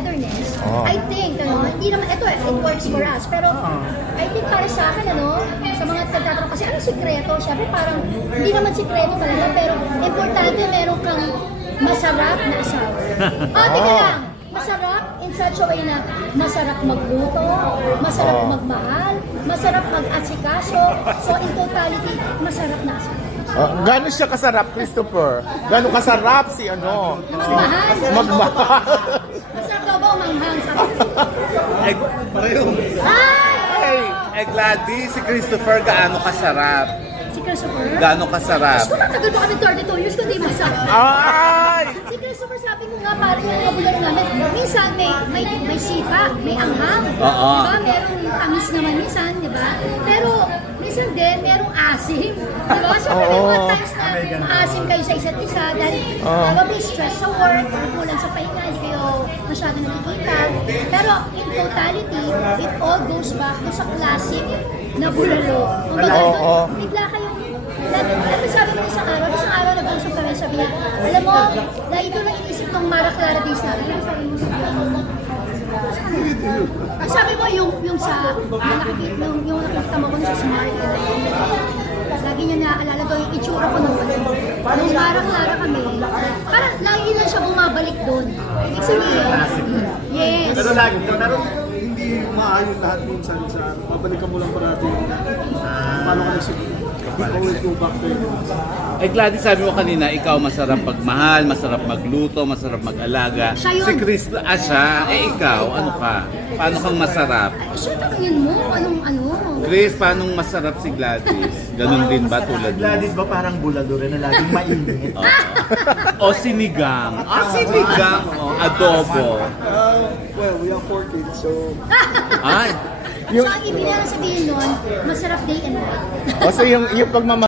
togetherness, I think, hindi naman, ito, it works for us, pero I think para sa akin, sa mga nagtatanong kasi, anong sikreto? Siyempre parang, hindi naman sikreto talaga, pero importante meron kang masarap na asawa. Teka lang, masarap in such a way na masarap magluto, masarap magmahal, masarap mag-asikaso, so in totality, masarap na asawa. Gano'n siya kasarap, Christopher? Gano'n kasarap si ano? Magmahal. Magmahal. Masarap daw ba o manghang? Pareho. Ay! Gladys, si Christopher gaano kasarap? Si Christopher? Gaano kasarap? Mas matagal pa kami 32 years kundi masarap. Ay! Si Christopher sabi ko nga parang yung mga bulalo namin, minsan may sipa, may anghang. Diba? Merong tamis naman minsan, diba? Pero minsan din, merong asim. Diba? Siyempre may mga times na maasim kayo sa isa't isa dahil may stress sa work, kulang sa pahinga, hindi kayo masyado nakikita. Pero in totality, it all goes back to sa classic na bulalo. Kung bigla kayong sabi mo isang araw nag-usap kami, sabi niya, alam mo, dahil ito lang inisip ng Mara Clara days natin. Sabi mo yung sa yung nakikita mo kung sa smart. Lagi niya naaalala daw yung itsura ko nung Mara Clara kami. Parang lagi lang siya bumabalik doon. Ibig sabihin, yes. Pero lagi, pero hindi maayos lahat minsan sa babalikan mo lang parati. Paano ka nagsip? Gladys, sabi mo kanina, ikaw masarap magmahal, masarap magluto, masarap mag-alaga. Si Chris, siya. Ikaw, ano ka? Paano kang masarap? Siya, tanongin mo, anong ano? Chris, paano masarap si Gladys? Ganun din ba tulad mo? Gladys ba parang bulalo rin na laging mainit? O sinigang. Sinigang. Adobo. Well, we have 4 kids, so... So, ang ibig na sabihin nun, masarap day and night. O so yung pagmamahal